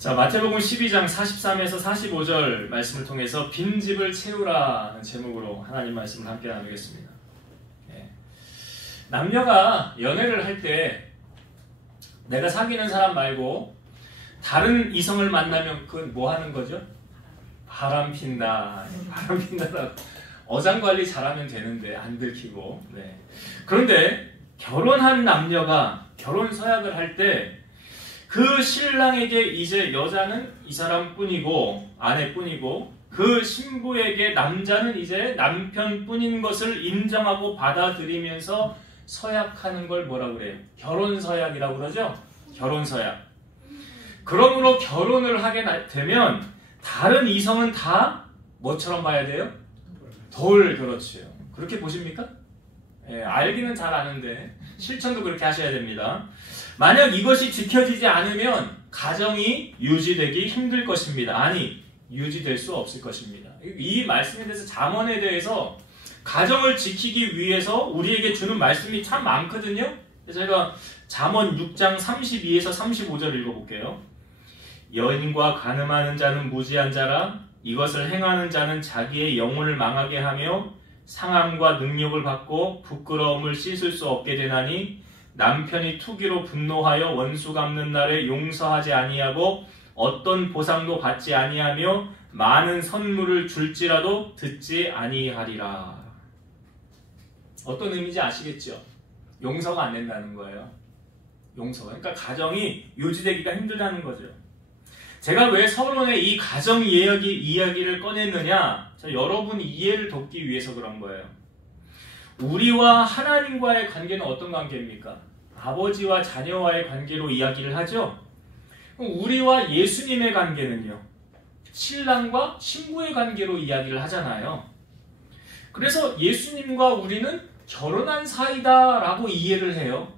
자, 마태복음 12장 43에서 45절 말씀을 통해서 빈집을 채우라는 제목으로 하나님 말씀을 함께 나누겠습니다. 남녀가 연애를 할 때 내가 사귀는 사람 말고 다른 이성을 만나면 그건 뭐 하는 거죠? 바람 핀다. 바람 핀다라고. 어장관리 잘하면 되는데 안 들키고. 네. 그런데 결혼한 남녀가 결혼 서약을 할 때 그 신랑에게 이제 여자는 이 사람뿐이고 아내뿐이고 그 신부에게 남자는 이제 남편뿐인 것을 인정하고 받아들이면서 서약하는 걸 뭐라 그래요? 결혼서약이라고 그러죠? 결혼서약. 그러므로 결혼을 하게 되면 다른 이성은 다 뭐처럼 봐야 돼요? 돌, 그렇죠. 그렇게 보십니까? 예, 알기는 잘 아는데 실천도 그렇게 하셔야 됩니다. 만약 이것이 지켜지지 않으면 가정이 유지되기 힘들 것입니다. 아니, 유지될 수 없을 것입니다. 이 말씀에 대해서 잠언에 대해서 가정을 지키기 위해서 우리에게 주는 말씀이 참 많거든요. 제가 잠언 6장 32에서 35절 읽어볼게요. 여인과 간음하는 자는 무지한 자라. 이것을 행하는 자는 자기의 영혼을 망하게 하며 상함과 능력을 받고 부끄러움을 씻을 수 없게 되나니 남편이 투기로 분노하여 원수 갚는 날에 용서하지 아니하고 어떤 보상도 받지 아니하며 많은 선물을 줄지라도 듣지 아니하리라. 어떤 의미인지 아시겠죠? 용서가 안 된다는 거예요. 용서가. 그러니까 가정이 유지되기가 힘들다는 거죠. 제가 왜 서론에 이 가정 이야기를 꺼냈느냐? 여러분 이해를 돕기 위해서 그런 거예요. 우리와 하나님과의 관계는 어떤 관계입니까? 아버지와 자녀와의 관계로 이야기를 하죠. 우리와 예수님의 관계는요, 신랑과 신부의 관계로 이야기를 하잖아요. 그래서 예수님과 우리는 결혼한 사이다라고 이해를 해요.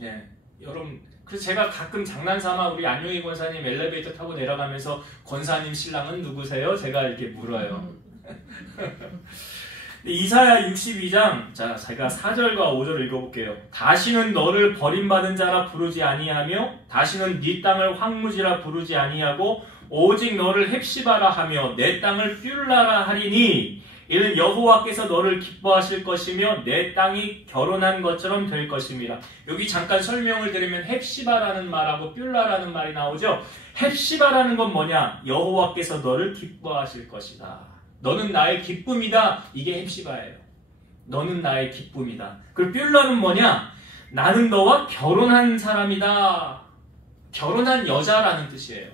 예, 여러분, 그래서 제가 가끔 장난삼아 우리 안용희 권사님 엘리베이터 타고 내려가면서 권사님 신랑은 누구세요? 제가 이렇게 물어요. 이사야 62장, 자, 제가 4절과 5절을 읽어볼게요. 다시는 너를 버림받은 자라 부르지 아니하며 다시는 네 땅을 황무지라 부르지 아니하고 오직 너를 헵시바라 하며 내 땅을 뷸라라 하리니 이는 여호와께서 너를 기뻐하실 것이며 내 땅이 결혼한 것처럼 될 것입니다. 여기 잠깐 설명을 드리면 헵시바라는 말하고 뷸라라는 말이 나오죠. 헵시바라는 건 뭐냐? 여호와께서 너를 기뻐하실 것이다. 너는 나의 기쁨이다. 이게 헵시바예요. 너는 나의 기쁨이다. 그리고 뷸라는 뭐냐? 나는 너와 결혼한 사람이다. 결혼한 여자라는 뜻이에요.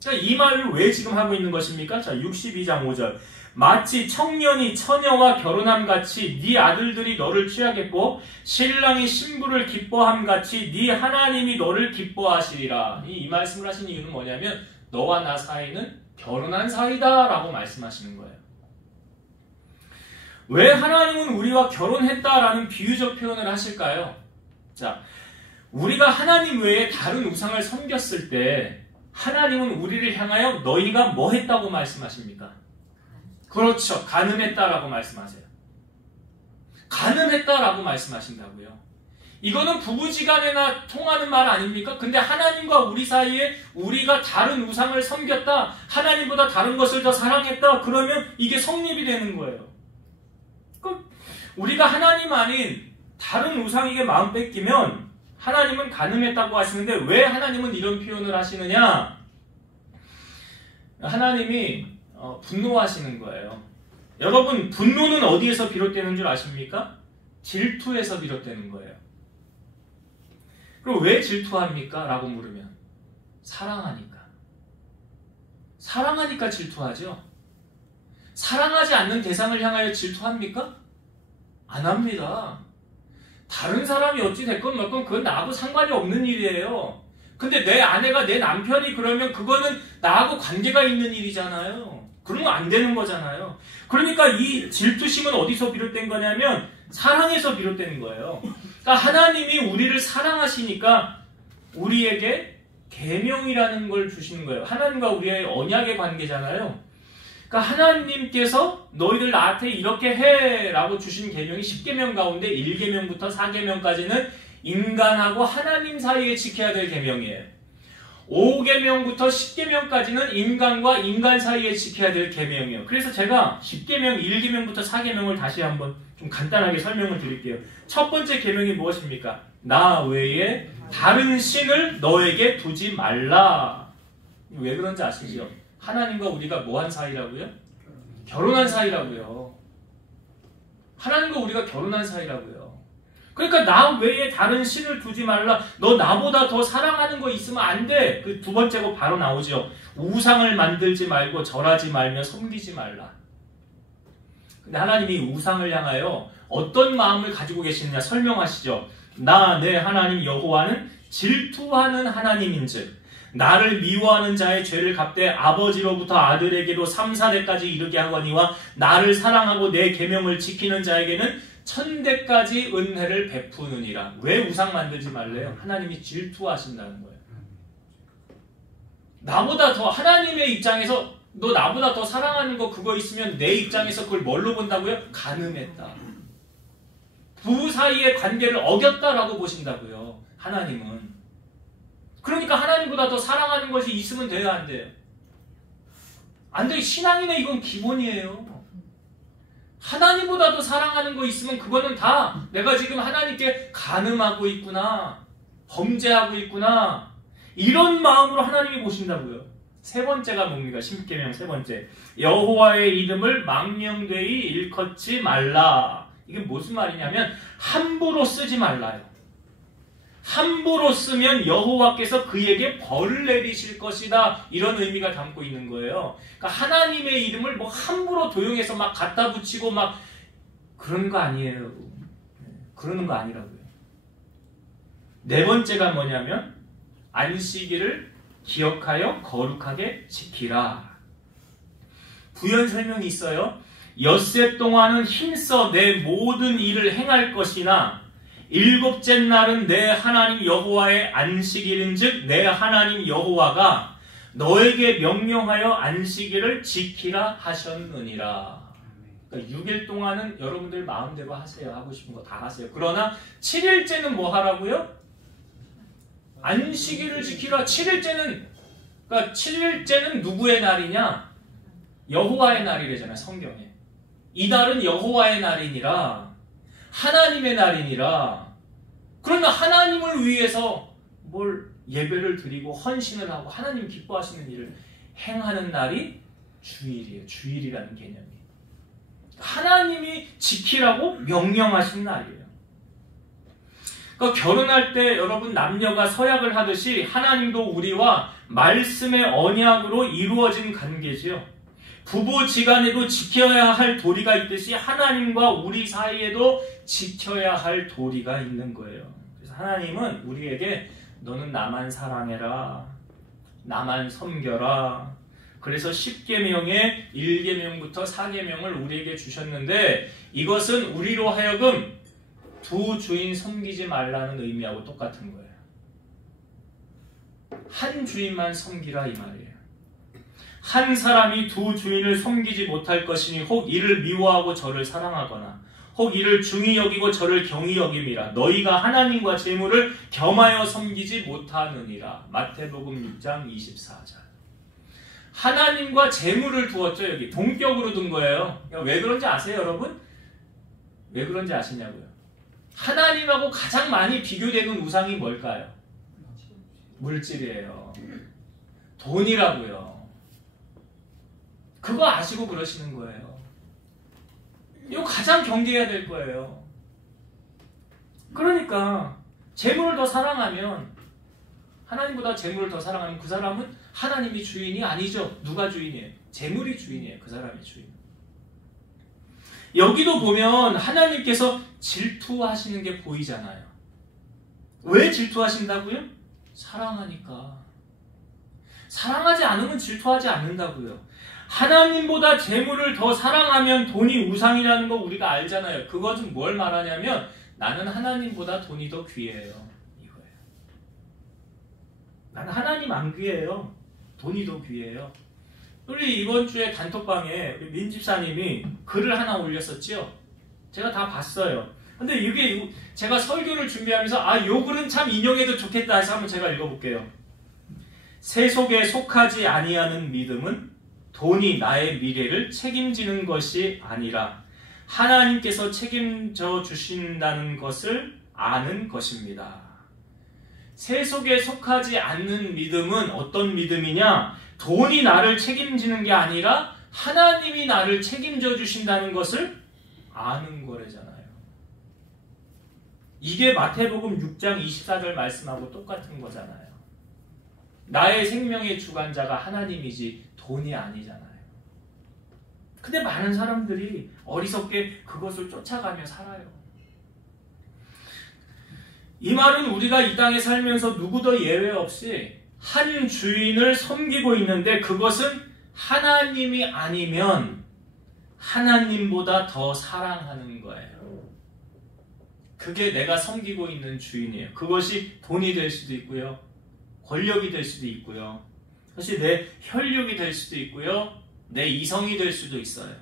자, 이 말을 왜 지금 하고 있는 것입니까? 자, 62장 5절. 마치 청년이 처녀와 결혼함 같이 네 아들들이 너를 취하겠고 신랑이 신부를 기뻐함 같이 네 하나님이 너를 기뻐하시리라. 이 말씀을 하신 이유는 뭐냐면 너와 나 사이는 결혼한 사이다 라고 말씀하시는 거예요. 왜 하나님은 우리와 결혼했다라는 비유적 표현을 하실까요? 자, 우리가 하나님 외에 다른 우상을 섬겼을 때 하나님은 우리를 향하여 너희가 뭐 했다고 말씀하십니까? 그렇죠. 간음했다라고 말씀하세요. 간음했다라고 말씀하신다고요. 이거는 부부지간에나 통하는 말 아닙니까? 근데 하나님과 우리 사이에 우리가 다른 우상을 섬겼다, 하나님보다 다른 것을 더 사랑했다, 그러면 이게 성립이 되는 거예요. 우리가 하나님 아닌 다른 우상에게 마음 뺏기면 하나님은 간음했다고 하시는데 왜 하나님은 이런 표현을 하시느냐? 하나님이 분노하시는 거예요. 여러분, 분노는 어디에서 비롯되는 줄 아십니까? 질투에서 비롯되는 거예요. 그럼 왜 질투합니까? 라고 물으면 사랑하니까. 사랑하니까 질투하죠. 사랑하지 않는 대상을 향하여 질투합니까? 안 합니다. 다른 사람이 어찌 됐건 뭐건 그건 나하고 상관이 없는 일이에요. 근데 내 아내가 내 남편이 그러면 그거는 나하고 관계가 있는 일이잖아요. 그러면 안 되는 거잖아요. 그러니까 이 질투심은 어디서 비롯된 거냐면 사랑에서 비롯되는 거예요. 그러니까 하나님이 우리를 사랑하시니까 우리에게 계명이라는 걸 주시는 거예요. 하나님과 우리의 언약의 관계잖아요. 그러니까 하나님께서 너희들 나한테 이렇게 해 라고 주신 계명이 10계명 가운데 1계명부터 4계명까지는 인간하고 하나님 사이에 지켜야 될 계명이에요. 5계명부터 10계명까지는 인간과 인간 사이에 지켜야 될 계명이에요. 그래서 제가 10계명, 1계명부터 4계명을 다시 한번 좀 간단하게 설명을 드릴게요. 첫 번째 계명이 무엇입니까? 나 외에 다른 신을 너에게 두지 말라. 왜 그런지 아시죠? 하나님과 우리가 뭐한 사이라고요? 결혼한 사이라고요. 하나님과 우리가 결혼한 사이라고요. 그러니까 나 외에 다른 신을 두지 말라. 너 나보다 더 사랑하는 거 있으면 안 돼. 그 두 번째고 바로 나오죠. 우상을 만들지 말고 절하지 말며 섬기지 말라. 근데 하나님이 우상을 향하여 어떤 마음을 가지고 계시느냐 설명하시죠. 나 내 하나님 여호와는 질투하는 하나님인즉 나를 미워하는 자의 죄를 갚되 아버지로부터 아들에게로 3, 4대까지 이르게 하거니와 나를 사랑하고 내 계명을 지키는 자에게는 1000대까지 은혜를 베푸느니라. 왜 우상 만들지 말래요? 하나님이 질투하신다는 거예요. 나보다 더 하나님의 입장에서 너 나보다 더 사랑하는 거 그거 있으면 내 입장에서 그걸 뭘로 본다고요? 간음했다. 부부 사이의 관계를 어겼다라고 보신다고요. 하나님은. 그러니까 하나님보다 더 사랑하는 것이 있으면 돼요, 안 돼요? 안 돼요. 신앙인의 이건 기본이에요. 하나님보다 더 사랑하는 거 있으면 그거는 다 내가 지금 하나님께 간음하고 있구나, 범죄하고 있구나, 이런 마음으로 하나님이 보신다고요. 세 번째가 뭡니까? 10계명 세 번째. 여호와의 이름을 망령되이 일컫지 말라. 이게 무슨 말이냐면 함부로 쓰지 말라요. 함부로 쓰면 여호와께서 그에게 벌을 내리실 것이다. 이런 의미가 담고 있는 거예요. 그러니까 하나님의 이름을 뭐 함부로 도용해서 막 갖다 붙이고 막 그런 거 아니에요. 그러는 거 아니라고요. 네 번째가 뭐냐면 안식일을 기억하여 거룩하게 지키라. 부연 설명이 있어요. 엿새 동안은 힘써 내 모든 일을 행할 것이나 일곱째 날은 내 하나님 여호와의 안식일인즉 내 하나님 여호와가 너에게 명령하여 안식일을 지키라 하셨느니라. 그러니까 6일 동안은 여러분들 마음대로 하세요. 하고 싶은 거 다 하세요. 그러나 7일째는 뭐 하라고요? 안식일을 지키라. 7일째는 그러니까 7일째는 누구의 날이냐? 여호와의 날이래잖아요. 성경에. 이 날은 여호와의 날이니라. 하나님의 날이니라. 그러면 하나님을 위해서 뭘 예배를 드리고 헌신을 하고 하나님 기뻐하시는 일을 행하는 날이 주일이에요. 주일이라는 개념이. 하나님이 지키라고 명령하신 날이에요. 그러니까 결혼할 때 여러분 남녀가 서약을 하듯이 하나님도 우리와 말씀의 언약으로 이루어진 관계지요. 부부지간에도 지켜야 할 도리가 있듯이 하나님과 우리 사이에도 지켜야 할 도리가 있는 거예요. 그래서 하나님은 우리에게 너는 나만 사랑해라, 나만 섬겨라. 그래서 10계명에 1계명부터 4계명을 우리에게 주셨는데 이것은 우리로 하여금 두 주인 섬기지 말라는 의미하고 똑같은 거예요. 한 주인만 섬기라 이 말이에요. 한 사람이 두 주인을 섬기지 못할 것이니 혹 이를 미워하고 저를 사랑하거나 혹 이를 중히 여기고 저를 경히 여김이라. 너희가 하나님과 재물을 겸하여 섬기지 못하느니라. 마태복음 6장 24절. 하나님과 재물을 두었죠. 여기 동격으로 둔 거예요. 왜 그런지 아세요, 여러분? 왜 그런지 아시냐고요? 하나님하고 가장 많이 비교되는 우상이 뭘까요? 물질이에요. 돈이라고요. 그거 아시고 그러시는 거예요. 이거 가장 경계해야 될 거예요. 그러니까 재물을 더 사랑하면, 하나님보다 재물을 더 사랑하면 그 사람은 하나님이 주인이 아니죠. 누가 주인이에요? 재물이 주인이에요. 그 사람이 주인. 여기도 보면 하나님께서 질투하시는 게 보이잖아요. 왜 질투하신다고요? 사랑하니까. 사랑하지 않으면 질투하지 않는다고요. 하나님보다 재물을 더 사랑하면 돈이 우상이라는 거 우리가 알잖아요. 그것은 뭘 말하냐면 나는 하나님보다 돈이 더 귀해요. 이거예요. 나는 하나님 안 귀해요. 돈이 더 귀해요. 우리 이번 주에 단톡방에 우리 민 집사님이 글을 하나 올렸었죠. 제가 다 봤어요. 근데 이게 제가 설교를 준비하면서 요 글은 참 인용해도 좋겠다 해서 한번 제가 읽어볼게요. 세속에 속하지 아니하는 믿음은 돈이 나의 미래를 책임지는 것이 아니라 하나님께서 책임져 주신다는 것을 아는 것입니다. 세속에 속하지 않는 믿음은 어떤 믿음이냐? 돈이 나를 책임지는 게 아니라 하나님이 나를 책임져 주신다는 것을 아는 거래잖아요. 이게 마태복음 6장 24절 말씀하고 똑같은 거잖아요. 나의 생명의 주관자가 하나님이지 돈이 아니잖아요. 근데 많은 사람들이 어리석게 그것을 쫓아가며 살아요. 이 말은 우리가 이 땅에 살면서 누구도 예외 없이 한 주인을 섬기고 있는데 그것은 하나님이 아니면 하나님보다 더 사랑하는 거예요. 그게 내가 섬기고 있는 주인이에요. 그것이 돈이 될 수도 있고요. 권력이 될 수도 있고요. 사실 내 혈육이 될 수도 있고요. 내 이성이 될 수도 있어요.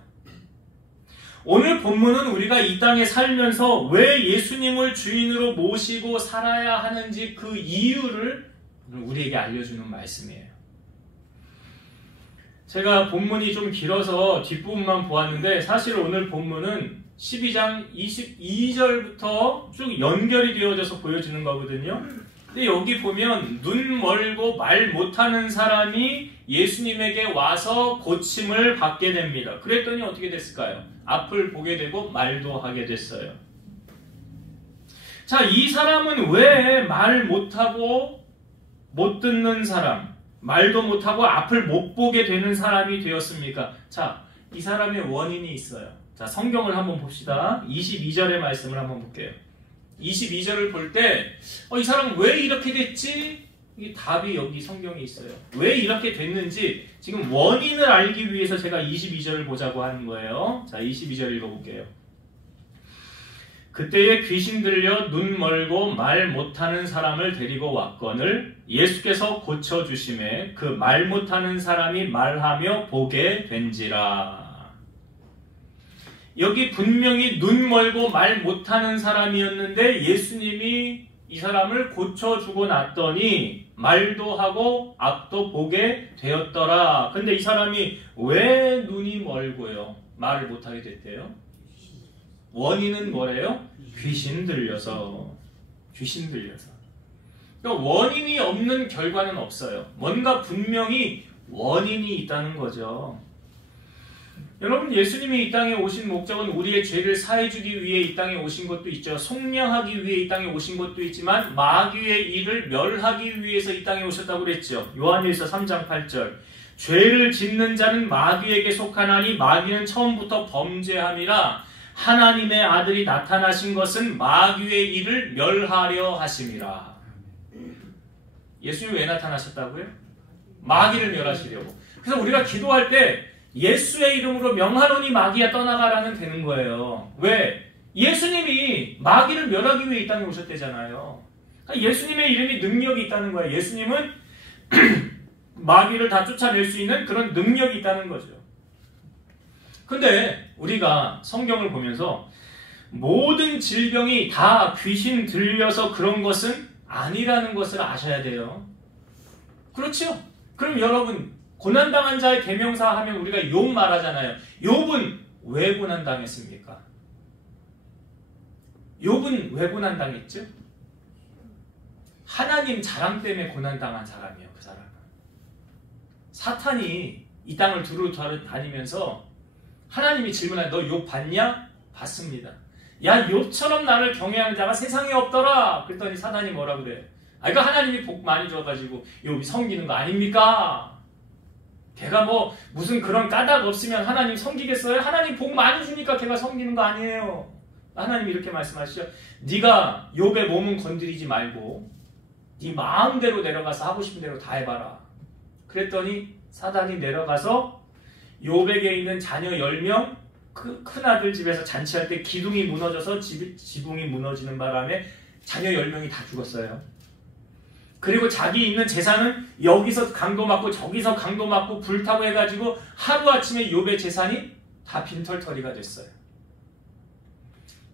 오늘 본문은 우리가 이 땅에 살면서 왜 예수님을 주인으로 모시고 살아야 하는지 그 이유를 우리에게 알려주는 말씀이에요. 제가 본문이 좀 길어서 뒷부분만 보았는데 사실 오늘 본문은 12장 22절부터 쭉 연결이 되어져서 보여지는 거거든요. 근데 여기 보면 눈 멀고 말 못하는 사람이 예수님에게 와서 고침을 받게 됩니다. 그랬더니 어떻게 됐을까요? 앞을 보게 되고 말도 하게 됐어요. 자, 이 사람은 왜 말 못하고 못 듣는 사람, 말도 못하고 앞을 못 보게 되는 사람이 되었습니까? 자, 이 사람의 원인이 있어요. 자, 성경을 한번 봅시다. 22절의 말씀을 한번 볼게요. 22절을 볼 때 이 사람 왜 이렇게 됐지? 이 답이 여기 성경에 있어요. 왜 이렇게 됐는지 지금 원인을 알기 위해서 제가 22절을 보자고 하는 거예요. 자, 22절 읽어볼게요. 그때에 귀신 들려 눈 멀고 말 못하는 사람을 데리고 왔거늘 예수께서 고쳐주심에 그 말 못하는 사람이 말하며 보게 된지라. 여기 분명히 눈 멀고 말 못하는 사람이었는데 예수님이 이 사람을 고쳐주고 났더니 말도 하고 앞도 보게 되었더라. 근데 이 사람이 왜 눈이 멀고요? 말을 못하게 됐대요? 원인은 뭐래요? 귀신 들려서. 귀신 들려서. 그러니까 원인이 없는 결과는 없어요. 뭔가 분명히 원인이 있다는 거죠. 여러분, 예수님이 이 땅에 오신 목적은 우리의 죄를 사해주기 위해 이 땅에 오신 것도 있죠. 속량하기 위해 이 땅에 오신 것도 있지만 마귀의 일을 멸하기 위해서 이 땅에 오셨다고 그랬죠. 요한일서 3장 8절. 죄를 짓는 자는 마귀에게 속하나니 마귀는 처음부터 범죄함이라 하나님의 아들이 나타나신 것은 마귀의 일을 멸하려 하심이라. 예수님이 왜 나타나셨다고요? 마귀를 멸하시려고. 그래서 우리가 기도할 때 예수의 이름으로 명하노니 마귀야 떠나가라는 되는 거예요. 왜? 예수님이 마귀를 멸하기 위해 이 땅에 오셨대잖아요. 그러니까 예수님의 이름이 능력이 있다는 거예요. 예수님은 마귀를 다 쫓아낼 수 있는 그런 능력이 있다는 거죠. 근데 우리가 성경을 보면서 모든 질병이 다 귀신 들려서 그런 것은 아니라는 것을 아셔야 돼요. 그렇죠? 그럼 여러분, 고난당한 자의 대명사 하면 우리가 욥 말하잖아요. 욥은 왜 고난당했습니까? 욥은 왜 고난당했죠? 하나님 자랑 때문에 고난당한 사람이에요. 그 사람은. 사탄이 이 땅을 두루 다니면서 하나님이 질문하여 너 욥 봤냐? 봤습니다. 야, 욥처럼 나를 경외하는 자가 세상에 없더라. 그랬더니 사탄이 뭐라 그래요? 그러니까 하나님이 복 많이 줘가지고 욥이 섬기는 거 아닙니까? 걔가 뭐 무슨 그런 까닭 없으면 하나님 섬기겠어요? 하나님 복 많이 주니까 걔가 섬기는 거 아니에요. 하나님이 이렇게 말씀하시죠. 네가 욥의 몸은 건드리지 말고 네 마음대로 내려가서 하고 싶은 대로 다 해봐라. 그랬더니 사단이 내려가서 욥에게 있는 자녀 10명 그 큰아들 집에서 잔치할 때 기둥이 무너져서 지붕이 무너지는 바람에 자녀 10명이 다 죽었어요. 그리고 자기 있는 재산은 여기서 강도 맞고 저기서 강도 맞고 불타고 해가지고 하루아침에 욥의 재산이 다 빈털터리가 됐어요.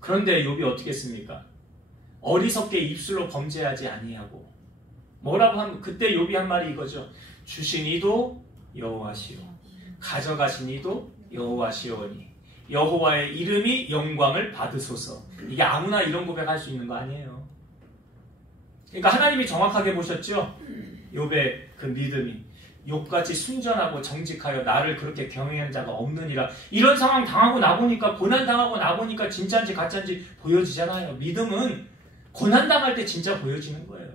그런데 욥이 어떻게 했습니까? 어리석게 입술로 범죄하지 아니하고 뭐라고 하면 그때 욥이 한 말이 이거죠. 주신 이도 여호와시오, 가져가신 이도 여호와시오니 여호와의 이름이 영광을 받으소서. 이게 아무나 이런 고백할 수 있는 거 아니에요. 그러니까 하나님이 정확하게 보셨죠. 욥의 그 믿음이 욥같이 순전하고 정직하여 나를 그렇게 경외하는 자가 없느니라. 이런 상황 당하고 나보니까, 고난 당하고 나보니까 진짜인지 가짜인지 보여지잖아요. 믿음은 고난 당할 때 진짜 보여지는 거예요.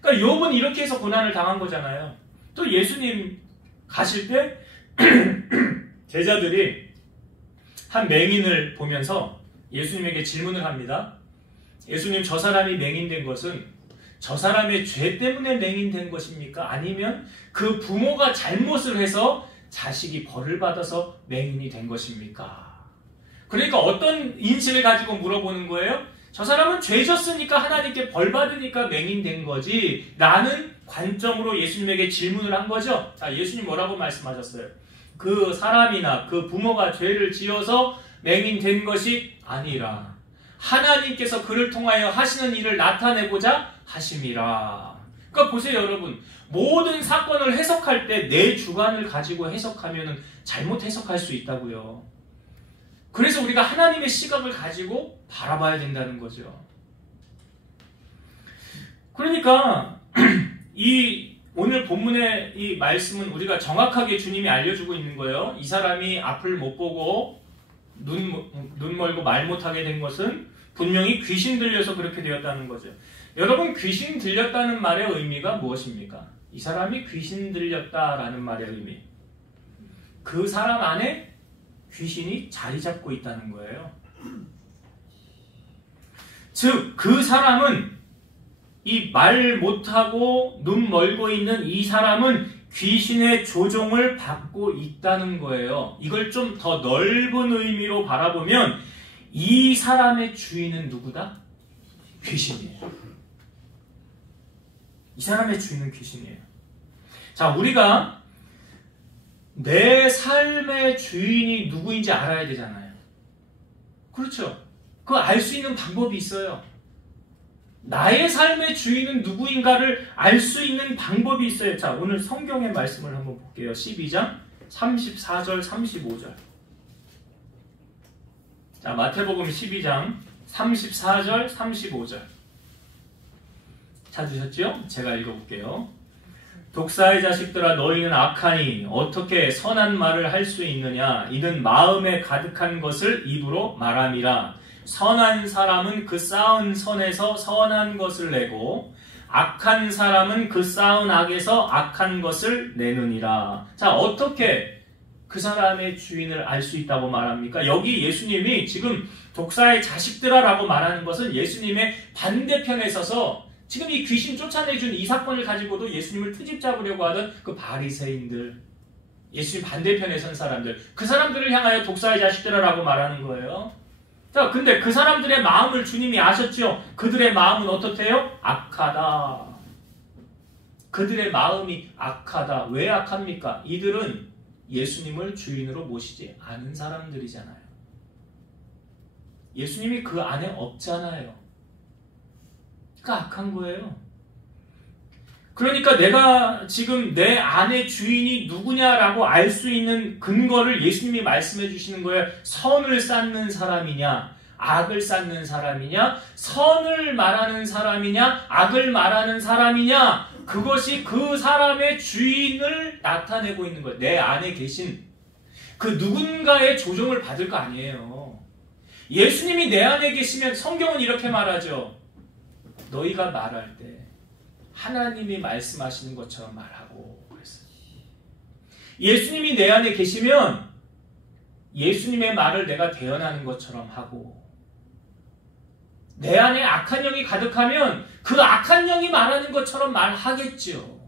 그러니까 욥은 이렇게 해서 고난을 당한 거잖아요. 또 예수님 가실 때 제자들이 한 맹인을 보면서 예수님에게 질문을 합니다. 예수님, 저 사람이 맹인된 것은 저 사람의 죄 때문에 맹인된 것입니까? 아니면 그 부모가 잘못을 해서 자식이 벌을 받아서 맹인이 된 것입니까? 그러니까 어떤 인식을 가지고 물어보는 거예요? 저 사람은 죄 졌으니까 하나님께 벌 받으니까 맹인된 거지 라는 관점으로 예수님에게 질문을 한 거죠. 자, 예수님 뭐라고 말씀하셨어요? 그 사람이나 그 부모가 죄를 지어서 맹인된 것이 아니라 하나님께서 그를 통하여 하시는 일을 나타내고자 하심이라. 그러니까 보세요, 여러분. 모든 사건을 해석할 때 내 주관을 가지고 해석하면 잘못 해석할 수 있다고요. 그래서 우리가 하나님의 시각을 가지고 바라봐야 된다는 거죠. 그러니까 이 오늘 본문의 이 말씀은 우리가 정확하게 주님이 알려주고 있는 거예요. 이 사람이 앞을 못 보고 눈 멀고 말 못하게 된 것은 분명히 귀신 들려서 그렇게 되었다는 거죠. 여러분, 귀신 들렸다는 말의 의미가 무엇입니까? 이 사람이 귀신 들렸다라는 말의 의미. 그 사람 안에 귀신이 자리 잡고 있다는 거예요. 즉, 그 사람은 이 말 못하고 눈 멀고 있는 이 사람은 귀신의 조종을 받고 있다는 거예요. 이걸 좀 더 넓은 의미로 바라보면 이 사람의 주인은 누구다? 귀신이에요. 이 사람의 주인은 귀신이에요. 자, 우리가 내 삶의 주인이 누구인지 알아야 되잖아요. 그렇죠? 그거 알 수 있는 방법이 있어요. 나의 삶의 주인은 누구인가를 알 수 있는 방법이 있어요. 자, 오늘 성경의 말씀을 한번 볼게요. 12장 34절 35절. 자, 마태복음 12장 34절 35절. 찾으셨죠? 제가 읽어볼게요. 독사의 자식들아, 너희는 악하니 어떻게 선한 말을 할 수 있느냐? 이는 마음에 가득한 것을 입으로 말함이라. 선한 사람은 그 쌓은 선에서 선한 것을 내고 악한 사람은 그 쌓은 악에서 악한 것을 내느니라. 자, 어떻게 그 사람의 주인을 알 수 있다고 말합니까? 여기 예수님이 지금 독사의 자식들아라고 말하는 것은 예수님의 반대편에 서서 지금 이 귀신 쫓아내준 이 사건을 가지고도 예수님을 트집 잡으려고 하던 그 바리새인들, 예수님 반대편에 선 사람들, 그 사람들을 향하여 독사의 자식들아라고 말하는 거예요. 자, 근데 그 사람들의 마음을 주님이 아셨죠? 그들의 마음은 어떻대요? 악하다. 그들의 마음이 악하다. 왜 악합니까? 이들은 예수님을 주인으로 모시지 않은 사람들이잖아요. 예수님이 그 안에 없잖아요. 그러니까 악한 거예요. 그러니까 내가 지금 내 안의 주인이 누구냐라고 알 수 있는 근거를 예수님이 말씀해 주시는 거예요. 선을 쌓는 사람이냐, 악을 쌓는 사람이냐, 선을 말하는 사람이냐, 악을 말하는 사람이냐, 그것이 그 사람의 주인을 나타내고 있는 거예요. 내 안에 계신 그 누군가의 조종을 받을 거 아니에요. 예수님이 내 안에 계시면 성경은 이렇게 말하죠. 너희가 말할 때 하나님이 말씀하시는 것처럼 말하고 그랬어요. 예수님이 내 안에 계시면 예수님의 말을 내가 대언하는 것처럼 하고, 내 안에 악한 영이 가득하면 그 악한 영이 말하는 것처럼 말하겠죠.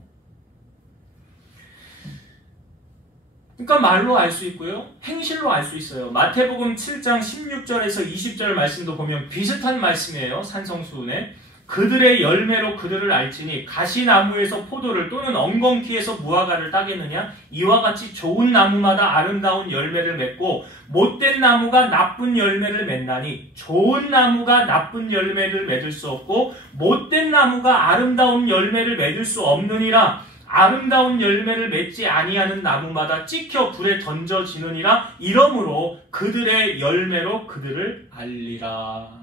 그러니까 말로 알 수 있고요. 행실로 알 수 있어요. 마태복음 7장 16절에서 20절 말씀도 보면 비슷한 말씀이에요. 산성수훈에. 그들의 열매로 그들을 알지니 가시나무에서 포도를 또는 엉겅퀴에서 무화과를 따겠느냐? 이와 같이 좋은 나무마다 아름다운 열매를 맺고 못된 나무가 나쁜 열매를 맺나니 좋은 나무가 나쁜 열매를 맺을 수 없고 못된 나무가 아름다운 열매를 맺을 수 없느니라. 아름다운 열매를 맺지 아니하는 나무마다 찍혀 불에 던져지느니라. 이러므로 그들의 열매로 그들을 알리라.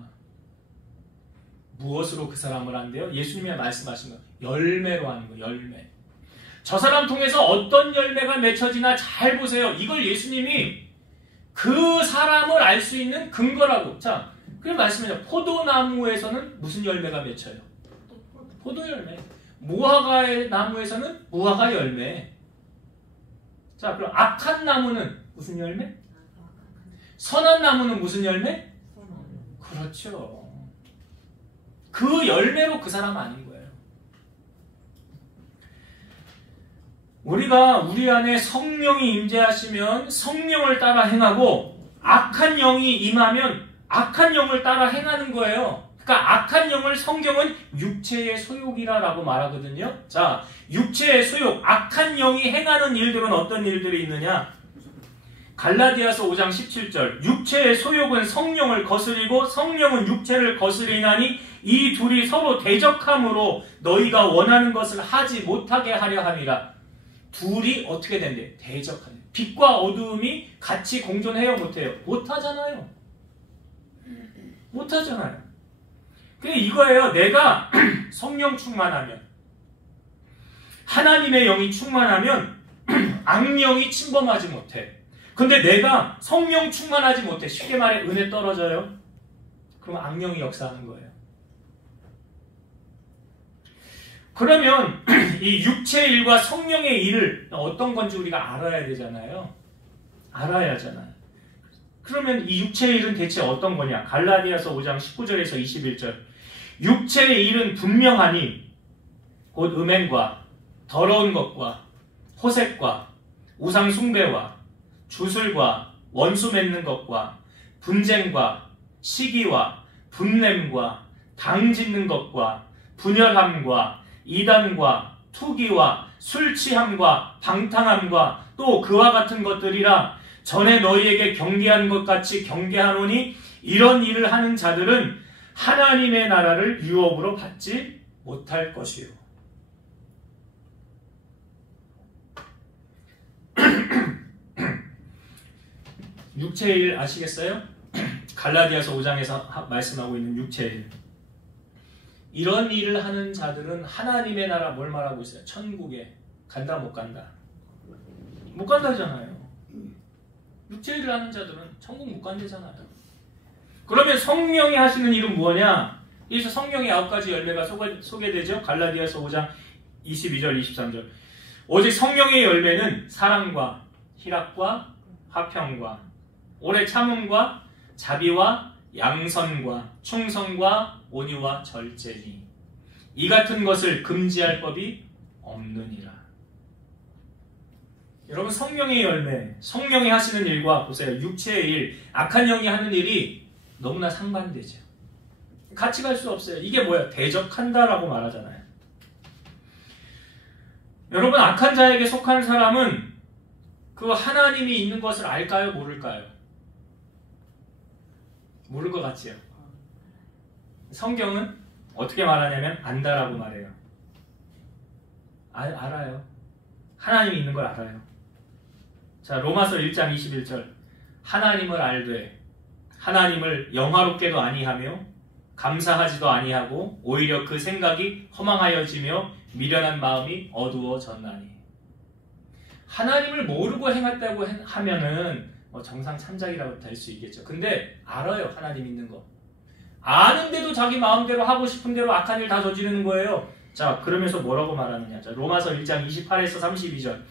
무엇으로 그 사람을 안대요? 예수님이 말씀하신 거 열매로 하는 거. 열매. 저 사람 통해서 어떤 열매가 맺혀지나 잘 보세요. 이걸 예수님이 그 사람을 알 수 있는 근거라고. 자, 그래서 말씀해요. 포도나무에서는 무슨 열매가 맺혀요? 포도 열매. 무화과의 나무에서는 무화과 열매. 자, 그럼 악한 나무는 무슨 열매? 선한 나무는 무슨 열매? 그렇죠. 그 열매로 그 사람 아닌 거예요. 우리가 우리 안에 성령이 임재하시면 성령을 따라 행하고 악한 영이 임하면 악한 영을 따라 행하는 거예요. 그러니까 악한 영을 성경은 육체의 소욕이라고 말하거든요. 자, 육체의 소욕, 악한 영이 행하는 일들은 어떤 일들이 있느냐? 갈라디아서 5장 17절 육체의 소욕은 성령을 거스리고 성령은 육체를 거스리나니 이 둘이 서로 대적함으로 너희가 원하는 것을 하지 못하게 하려 함이라. 둘이 어떻게 된대? 대적하네. 빛과 어두움이 같이 공존해요? 못해요? 못하잖아요. 못하잖아요. 그게 이거예요. 내가 성령 충만하면 하나님의 영이 충만하면 악령이 침범하지 못해. 근데 내가 성령 충만하지 못해. 쉽게 말해 은혜 떨어져요. 그럼 악령이 역사하는 거예요. 그러면 이 육체의 일과 성령의 일을 어떤 건지 우리가 알아야 되잖아요. 알아야 하잖아요. 그러면 이 육체의 일은 대체 어떤 거냐? 갈라디아서 5장 19절에서 21절 육체의 일은 분명하니 곧 음행과 더러운 것과 호색과 우상 숭배와 주술과 원수 맺는 것과 분쟁과 시기와 분냄과 당 짓는 것과 분열함과 이단과 투기와 술 취함과 방탕함과 또 그와 같은 것들이라. 전에 너희에게 경계한 것 같이 경계하노니 이런 일을 하는 자들은 하나님의 나라를 유업으로 받지 못할 것이요. 육체의 일 아시겠어요? 갈라디아서 5장에서 말씀하고 있는 육체의 일. 이런 일을 하는 자들은 하나님의 나라 뭘 말하고 있어요? 천국에 간다 못 간다? 못 간다잖아요. 육체의 일을 하는 자들은 천국 못 간다잖아요. 그러면 성령이 하시는 일은 뭐냐? 여기서 성령의 9가지 열매가 소개되죠. 갈라디아서 5장 22절 23절 오직 성령의 열매는 사랑과 희락과 화평과 오래 참음과 자비와 양선과 충성과 온유와 절제니 이 같은 것을 금지할 법이 없느니라. 여러분 성령의 열매, 성령이 하시는 일과 보세요. 육체의 일, 악한 영이 하는 일이 너무나 상반되죠. 같이 갈 수 없어요. 이게 뭐야? 대적한다라고 말하잖아요. 여러분 악한 자에게 속한 사람은 그 하나님이 있는 것을 알까요? 모를까요? 모를 것 같지요. 성경은 어떻게 말하냐면 안다라고 말해요. 알아요. 하나님이 있는 걸 알아요. 자, 로마서 1장 21절 하나님을 알되 하나님을 영화롭게도 아니하며 감사하지도 아니하고 오히려 그 생각이 허망하여지며 미련한 마음이 어두워졌나니. 하나님을 모르고 행했다고 하면은 정상 참작이라고 될 수 있겠죠. 근데 알아요. 하나님 있는 거. 아는데도 자기 마음대로 하고 싶은 대로 악한 일 다 저지르는 거예요. 자, 그러면서 뭐라고 말하느냐. 자, 로마서 1장 28에서 32절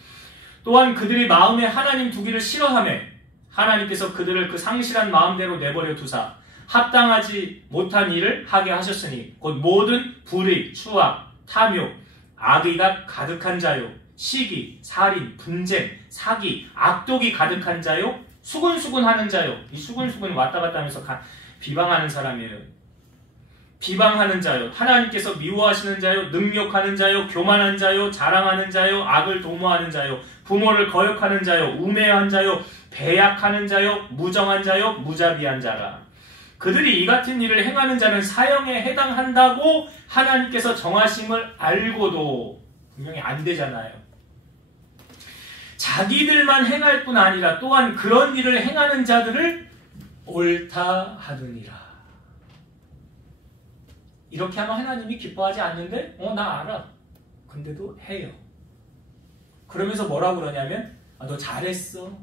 또한 그들이 마음에 하나님 두기를 싫어하매 하나님께서 그들을 그 상실한 마음대로 내버려 두사 합당하지 못한 일을 하게 하셨으니 곧 모든 불의, 추악, 탐욕, 악의가 가득한 자요 시기, 살인, 분쟁, 사기, 악독이 가득한 자요 수군수군하는 자요. 이 수군수군 왔다 갔다 하면서 비방하는 사람이에요. 비방하는 자요, 하나님께서 미워하시는 자요, 능욕하는 자요, 교만한 자요, 자랑하는 자요, 악을 도모하는 자요, 부모를 거역하는 자요, 우매한 자요, 배약하는 자요, 무정한 자요, 무자비한 자라. 그들이 이 같은 일을 행하는 자는 사형에 해당한다고 하나님께서 정하심을 알고도 분명히 안 되잖아요. 자기들만 행할 뿐 아니라 또한 그런 일을 행하는 자들을 옳다 하느니라. 이렇게 하면 하나님이 기뻐하지 않는데 나 알아. 근데도 해요. 그러면서 뭐라고 그러냐면 너 잘했어.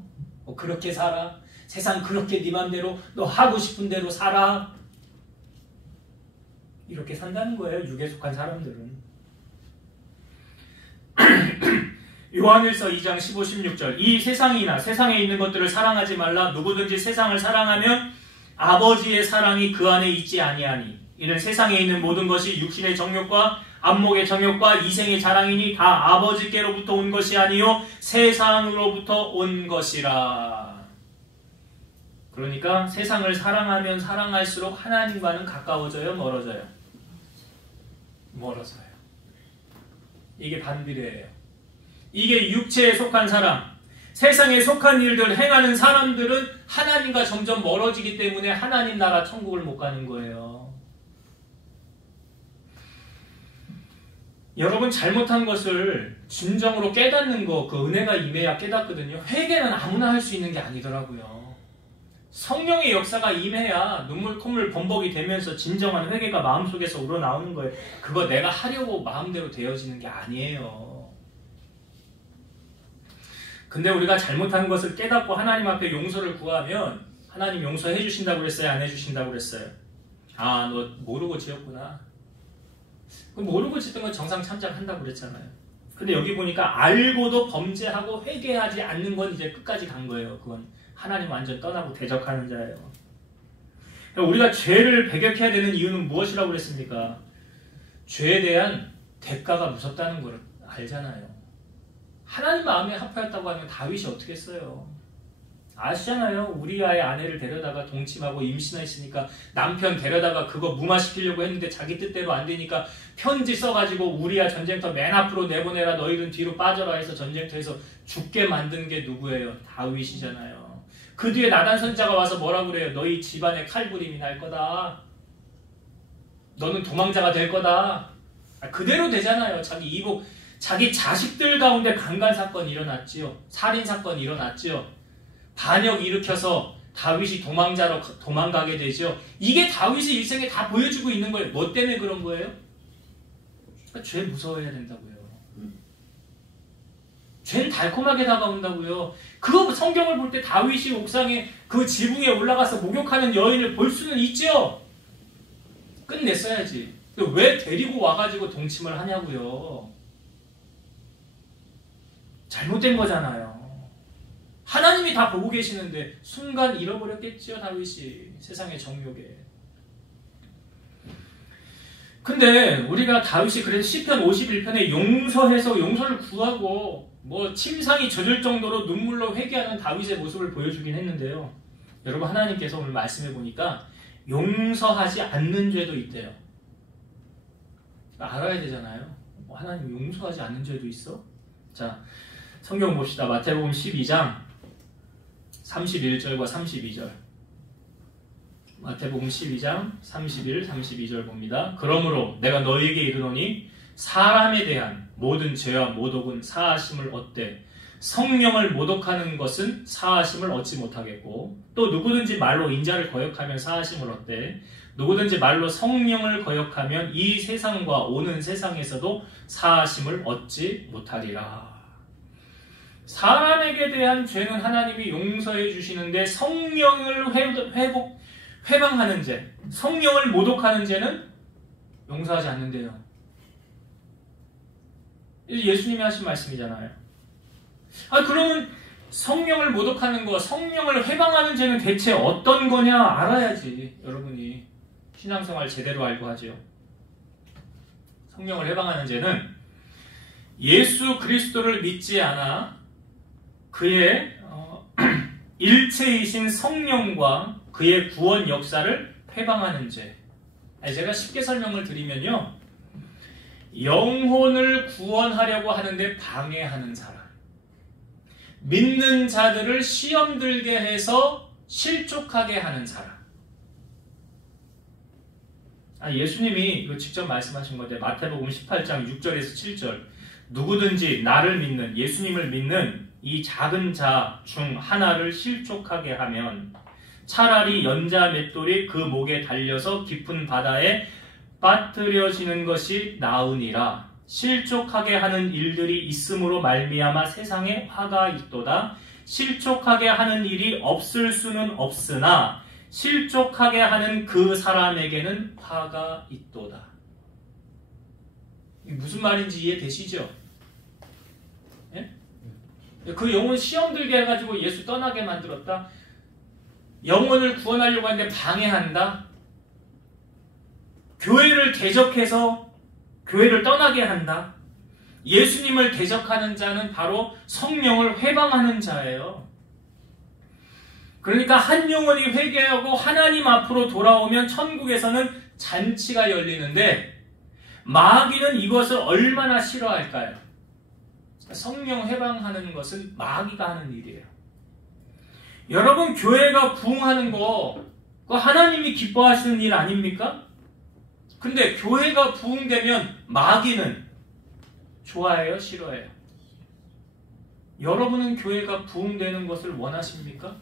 그렇게 살아. 세상 그렇게 네 맘대로 너 하고 싶은 대로 살아. 이렇게 산다는 거예요. 육에 속한 사람들은. 요한일서 2장 15, 16절 이 세상이나 세상에 있는 것들을 사랑하지 말라. 누구든지 세상을 사랑하면 아버지의 사랑이 그 안에 있지 아니하니 이는 세상에 있는 모든 것이 육신의 정욕과 안목의 정욕과 이생의 자랑이니 다 아버지께로부터 온 것이 아니요 세상으로부터 온 것이라. 그러니까 세상을 사랑하면 사랑할수록 하나님과는 가까워져요, 멀어져요? 멀어져요. 이게 반비례예요. 이게 육체에 속한 사람, 세상에 속한 일들 행하는 사람들은 하나님과 점점 멀어지기 때문에 하나님 나라 천국을 못 가는 거예요. 여러분 잘못한 것을 진정으로 깨닫는 거, 그 은혜가 임해야 깨닫거든요. 회개는 아무나 할 수 있는 게 아니더라고요. 성령의 역사가 임해야 눈물 콧물 범벅이 되면서 진정한 회개가 마음속에서 우러나오는 거예요. 그거 내가 하려고 마음대로 되어지는 게 아니에요. 근데 우리가 잘못한 것을 깨닫고 하나님 앞에 용서를 구하면 하나님 용서해 주신다고 그랬어요? 안 해주신다고 그랬어요? 아, 너 모르고 지었구나. 모르고 짓던 건 정상 참작한다고 그랬잖아요. 근데 여기 보니까 알고도 범죄하고 회개하지 않는 건 이제 끝까지 간 거예요. 그건 하나님 완전 떠나고 대적하는 자예요. 우리가 죄를 배격해야 되는 이유는 무엇이라고 그랬습니까? 죄에 대한 대가가 무섭다는 걸 알잖아요. 하나님 마음에 합하였다고 하면 다윗이 어떻게 했어요? 아시잖아요. 우리아의 아내를 데려다가 동침하고 임신했으니까 남편 데려다가 그거 무마시키려고 했는데 자기 뜻대로 안 되니까 편지 써가지고 우리아 전쟁터 맨 앞으로 내보내라, 너희는 뒤로 빠져라 해서 전쟁터에서 죽게 만든 게 누구예요? 다윗이잖아요. 그 뒤에 나단 선지자가 와서 뭐라고 그래요? 너희 집안에 칼부림이 날 거다. 너는 도망자가 될 거다. 그대로 되잖아요. 자기 이복, 자기 자식들 가운데 강간사건이 일어났지요. 살인사건이 일어났지요. 반역 일으켜서 다윗이 도망자로 도망가게 되죠. 이게 다윗의 일생에 다 보여주고 있는 거예요. 뭐 때문에 그런 거예요? 그러니까 죄 무서워해야 된다고요. 죄는 달콤하게 다가온다고요. 그 성경을 볼 때 다윗이 옥상에 그 지붕에 올라가서 목욕하는 여인을 볼 수는 있죠. 끝냈어야지. 왜 데리고 와가지고 동침을 하냐고요. 잘못된 거잖아요. 하나님이 다 보고 계시는데 순간 잃어버렸겠지요, 다윗이. 세상의 정욕에. 근데 우리가 다윗이 그래서 시편 51편에 용서해서 용서를 구하고 뭐 침상이 젖을 정도로 눈물로 회개하는 다윗의 모습을 보여주긴 했는데요. 여러분, 하나님께서 오늘 말씀해 보니까 용서하지 않는 죄도 있대요. 알아야 되잖아요. 하나님 용서하지 않는 죄도 있어? 자, 성경 봅시다. 마태복음 12장 31절과 32절. 마태복음 12장 31, 32절 봅니다. 그러므로 내가 너희에게 이르노니 사람에 대한 모든 죄와 모독은 사하심을 얻되 성령을 모독하는 것은 사하심을 얻지 못하겠고, 또 누구든지 말로 인자를 거역하면 사하심을 얻되 누구든지 말로 성령을 거역하면 이 세상과 오는 세상에서도 사하심을 얻지 못하리라. 사람에게 대한 죄는 하나님이 용서해 주시는데 성령을 회방하는 죄, 성령을 모독하는 죄는 용서하지 않는데요. 예수님이 하신 말씀이잖아요. 그러면 성령을 모독하는 거, 성령을 회방하는 죄는 대체 어떤 거냐 알아야지. 여러분이 신앙생활 제대로 알고 하죠. 성령을 회방하는 죄는 예수 그리스도를 믿지 않아 그의 일체이신 성령과 그의 구원 역사를 회방하는 죄. 제가 쉽게 설명을 드리면요. 영혼을 구원하려고 하는데 방해하는 사람. 믿는 자들을 시험 들게 해서 실족하게 하는 사람. 예수님이 이거 직접 말씀하신 건데 마태복음 18장 6절에서 7절 누구든지 나를 믿는 예수님을 믿는 이 작은 자 중 하나를 실족하게 하면 차라리 연자 맷돌이 그 목에 달려서 깊은 바다에 빠뜨려지는 것이 나으니라. 실족하게 하는 일들이 있음으로 말미암아 세상에 화가 있도다. 실족하게 하는 일이 없을 수는 없으나 실족하게 하는 그 사람에게는 화가 있도다. 무슨 말인지 이해되시죠? 예? 그 영혼 시험 들게 해가지고 예수 떠나게 만들었다. 영혼을 구원하려고 하는데 방해한다. 교회를 대적해서 교회를 떠나게 한다. 예수님을 대적하는 자는 바로 성령을 회방하는 자예요. 그러니까 한 영혼이 회개하고 하나님 앞으로 돌아오면 천국에서는 잔치가 열리는데 마귀는 이것을 얼마나 싫어할까요? 성령 회방하는 것은 마귀가 하는 일이에요. 여러분, 교회가 부흥하는 거 그거 하나님이 기뻐하시는 일 아닙니까? 근데 교회가 부흥되면 마귀는 좋아해요? 싫어해요? 여러분은 교회가 부흥되는 것을 원하십니까?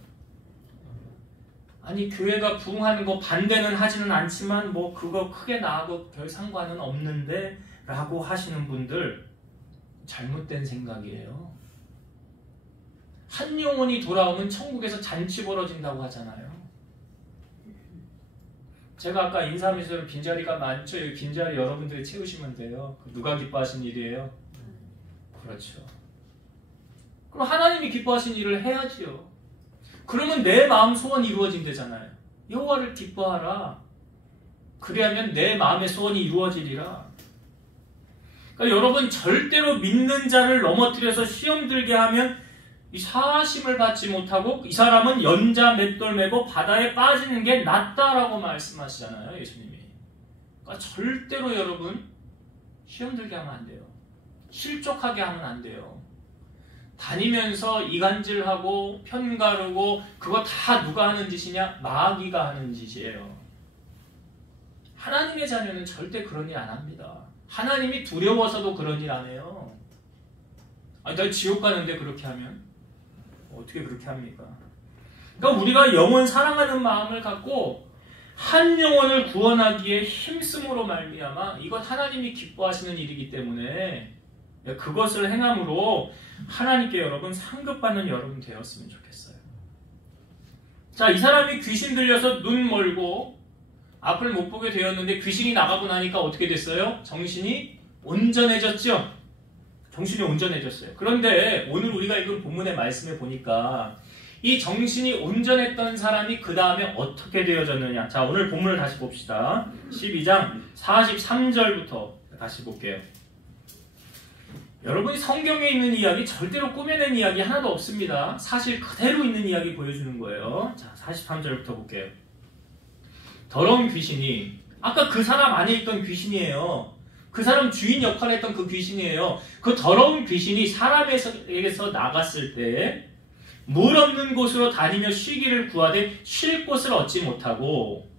아니, 교회가 부흥하는 거 반대는 하지는 않지만 뭐 그거 크게 나하고 별 상관은 없는데 라고 하시는 분들 잘못된 생각이에요. 한 영혼이 돌아오면 천국에서 잔치 벌어진다고 하잖아요. 제가 아까 인사하면서 빈자리가 많죠. 여기 빈자리 여러분들이 채우시면 돼요. 누가 기뻐하신 일이에요? 그렇죠. 그럼 하나님이 기뻐하신 일을 해야지요. 그러면 내 마음 소원이 이루어진대잖아요. 여호와를 기뻐하라. 그리하면 내 마음의 소원이 이루어지리라. 그러니까 여러분, 절대로 믿는 자를 넘어뜨려서 시험 들게 하면 이 사심을 받지 못하고 이 사람은 연자 맷돌 메고 바다에 빠지는 게 낫다라고 말씀하시잖아요, 예수님이. 그러니까 절대로 여러분 시험 들게 하면 안 돼요. 실족하게 하면 안 돼요. 다니면서 이간질하고 편가르고 그거 다 누가 하는 짓이냐? 마귀가 하는 짓이에요. 하나님의 자녀는 절대 그런 일 안 합니다. 하나님이 두려워서도 그런 일 안 해요. 나 지옥 가는데 그렇게 하면? 어떻게 그렇게 합니까? 그러니까 우리가 영혼 사랑하는 마음을 갖고 한 영혼을 구원하기에 힘쓰므로 말미암아 이건 하나님이 기뻐하시는 일이기 때문에 그것을 행함으로 하나님께 여러분 상급받는 여러분 되었으면 좋겠어요. 자, 이 사람이 귀신 들려서 눈 멀고 앞을 못 보게 되었는데 귀신이 나가고 나니까 어떻게 됐어요? 정신이 온전해졌죠? 정신이 온전해졌어요. 그런데 오늘 우리가 읽은 본문의 말씀에 보니까 이 정신이 온전했던 사람이 그 다음에 어떻게 되어졌느냐. 자, 오늘 본문을 다시 봅시다. 12장 43절부터 다시 볼게요. 여러분이 성경에 있는 이야기 절대로 꾸며낸 이야기 하나도 없습니다. 사실 그대로 있는 이야기 보여주는 거예요. 자, 43절부터 볼게요. 더러운 귀신이 아까 그 사람 안에 있던 귀신이에요. 그 사람 주인 역할을 했던 그 귀신이에요. 그 더러운 귀신이 사람에게서 나갔을 때 물 없는 곳으로 다니며 쉬기를 구하되 쉴 곳을 얻지 못하고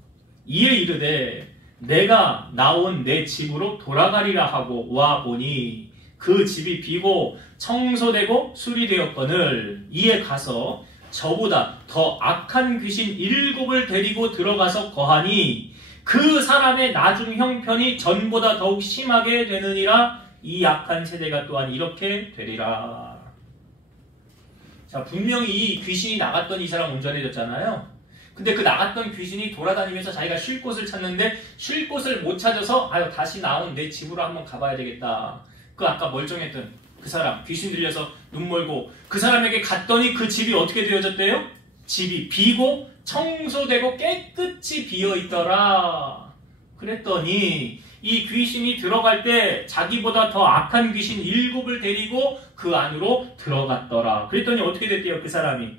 이에 이르되 내가 나온 내 집으로 돌아가리라 하고 와 보니 그 집이 비고 청소되고 수리되었거늘 이에 가서 저보다 더 악한 귀신 7을 데리고 들어가서 거하니 그 사람의 나중 형편이 전보다 더욱 심하게 되느니라. 이 악한 세대가 또한 이렇게 되리라. 자, 분명히 이 귀신이 나갔던 이 사람 온전해졌잖아요. 근데 그 나갔던 귀신이 돌아다니면서 자기가 쉴 곳을 찾는데 쉴 곳을 못 찾아서 다시 나온 내 집으로 한번 가봐야 되겠다. 그 아까 멀쩡했던 그 사람 귀신 들려서 눈 멀고 그 사람에게 갔더니 그 집이 어떻게 되어졌대요? 집이 비고 청소되고 깨끗이 비어있더라. 그랬더니 이 귀신이 들어갈 때 자기보다 더 악한 귀신 7을 데리고 그 안으로 들어갔더라. 그랬더니 어떻게 됐대요? 그 사람이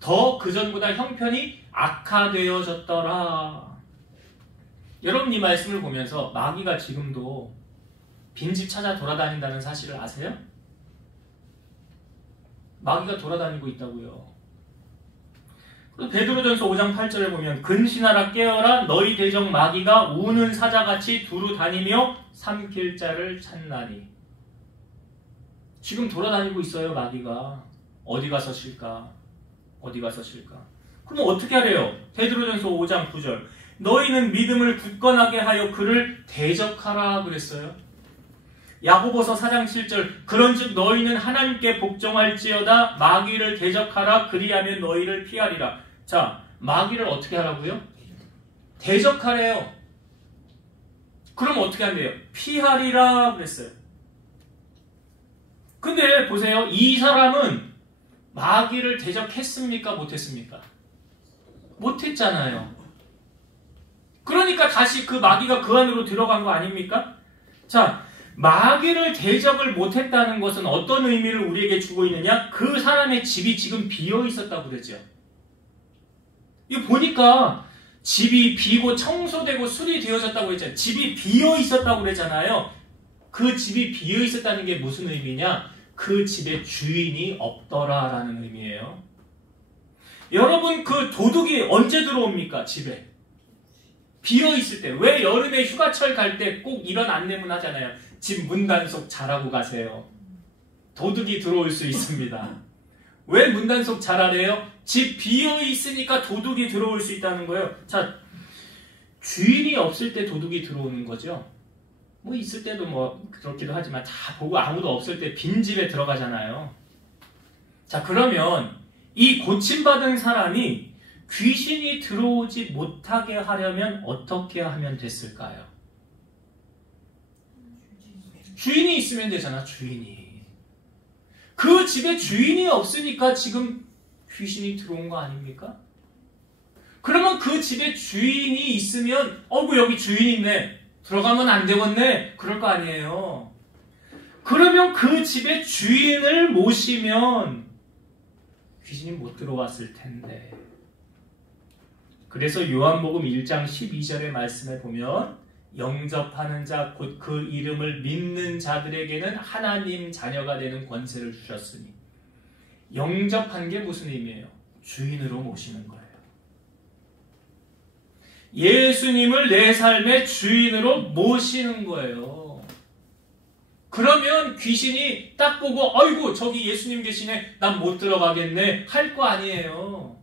더 그전보다 형편이 악화되어졌더라. 여러분 이 말씀을 보면서 마귀가 지금도 빈집 찾아 돌아다닌다는 사실을 아세요? 마귀가 돌아다니고 있다고요. 베드로전서 5장 8절에 보면 근신하라 깨어라 너희 대적 마귀가 우는 사자같이 두루 다니며 삼킬 자를 찾나니. 지금 돌아다니고 있어요. 마귀가. 어디 가서 쉴까? 어디 가서 쉴까? 그럼 어떻게 하래요? 베드로전서 5장 9절 너희는 믿음을 굳건하게 하여 그를 대적하라 그랬어요. 야고보서 4장 7절 그런즉 너희는 하나님께 복종할지어다 마귀를 대적하라 그리하면 너희를 피하리라. 자, 마귀를 어떻게 하라고요? 대적하래요. 그럼 어떻게 한대요? 피하리라 그랬어요. 근데 보세요. 이 사람은 마귀를 대적했습니까? 못했습니까? 못했잖아요. 그러니까 다시 그 마귀가 그 안으로 들어간 거 아닙니까? 자, 마귀를 대적을 못했다는 것은 어떤 의미를 우리에게 주고 있느냐? 그 사람의 집이 지금 비어 있었다고 그러죠. 이거 보니까 집이 비고 청소되고 수리되어졌다고 했잖아요. 집이 비어 있었다고 그랬잖아요. 그 집이 비어 있었다는 게 무슨 의미냐? 그 집에 주인이 없더라라는 의미예요. 여러분 그 도둑이 언제 들어옵니까? 집에. 비어 있을 때. 왜 여름에 휴가철 갈 때 꼭 이런 안내문 하잖아요. 집 문단속 잘하고 가세요. 도둑이 들어올 수 있습니다. 왜 문단속 잘하래요? 집 비어 있으니까 도둑이 들어올 수 있다는 거예요. 자, 주인이 없을 때 도둑이 들어오는 거죠. 뭐 있을 때도 뭐 그렇기도 하지만 다 보고 아무도 없을 때 빈 집에 들어가잖아요. 자, 그러면 이 고침받은 사람이 귀신이 들어오지 못하게 하려면 어떻게 하면 됐을까요? 주인이 있으면 되잖아. 주인이. 그 집에 주인이 없으니까 지금 귀신이 들어온 거 아닙니까? 그러면 그 집에 주인이 있으면 여기 주인이 있네. 들어가면 안 되겠네. 그럴 거 아니에요. 그러면 그 집에 주인을 모시면 귀신이 못 들어왔을 텐데. 그래서 요한복음 1장 12절의 말씀에 보면 영접하는 자 곧 그 이름을 믿는 자들에게는 하나님 자녀가 되는 권세를 주셨으니. 영접한 게 무슨 의미예요? 주인으로 모시는 거예요. 예수님을 내 삶의 주인으로 모시는 거예요. 그러면 귀신이 딱 보고 아이고 저기 예수님 계시네. 난 못 들어가겠네. 할 거 아니에요.